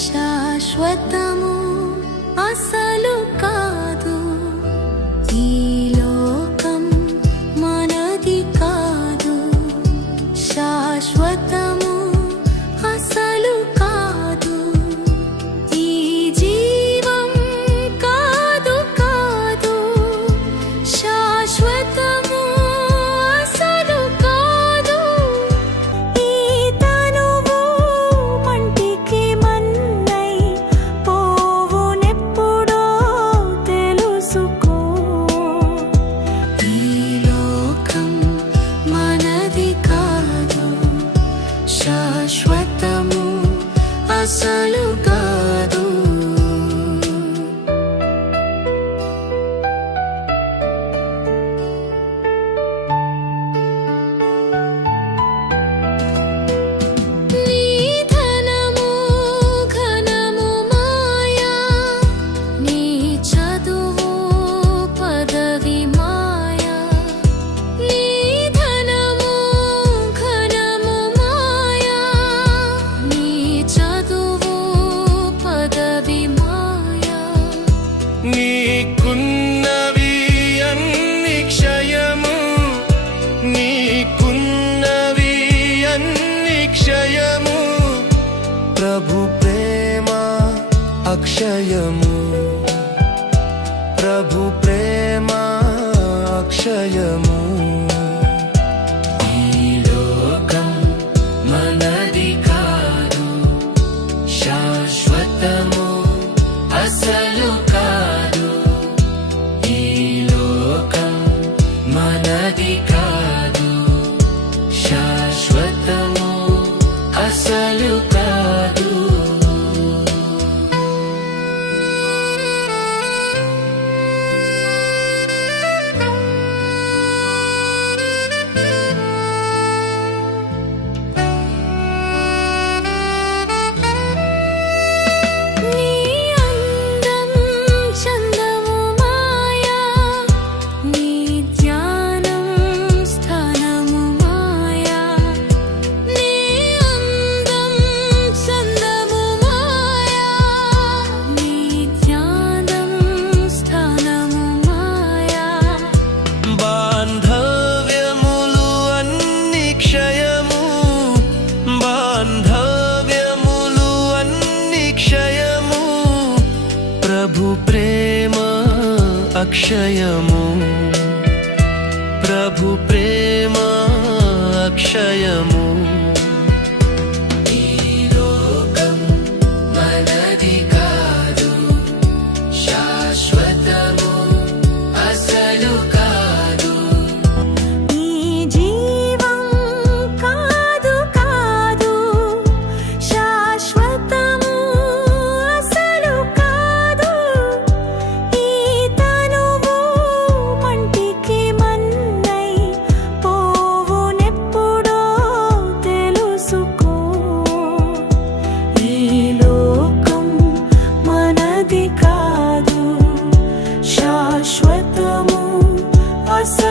శాశ్వతము అసలు కాదు, ఈ లోకం మనది కాదు. శాశ్వతము అసలు కాదు, ఈ జీవం కాదు కాదు. శాశ్వతము అసలు కాదు, ఈ తనువు మంటికి మన్నై పోవునెప్పుడో తెలుసుకో. ఈ లోకం మనది కాదు, శాశ్వతము అసలు కాదు. నీ ధనము ఘనము మాయా, నీ చదువు పదవి మాయా. నీ ధనము ఘనము మాయా, నీ చదువు పదవి మాయా. నీకున్నవి అన్ని క్షయము, నీకున్నవి అన్ని క్షయము. ప్రభు ప్రేమ అక్షయము, ప్రభు ప్రేమ అక్షయము. ఈ లోకం మనది కాదు, శాశ్వతము అసలు కాదు. ఈ లోకం మనది కాదు, శాశ్వతము అసలు కాదు. నీ అందం చందము మాయా, నీ ధ్యానం స్థానము మాయా. నీ అందం చందము మాయా, నీ ధ్యానం స్థానము మాయా. బాంధవ్యములు అన్ని క్షయము, బాంధవ్యములు అన్ని క్షయము. ప్రభు ప్రేమ అక్షయము, ప్రభు ప్రేమ అక్షయము. ఈ లోకం మనది కాదు, శాశ్వతము అసలు కాదు. ఈ జీవం కాదు కాదు, శాశ్వతము అసలు కాదు. ఈ తనువు మంటికి మన్నై పోవునెప్పుడో తెలుసుకో. ఈ లోకం మనది కాదు, శాశ్వతము అసలు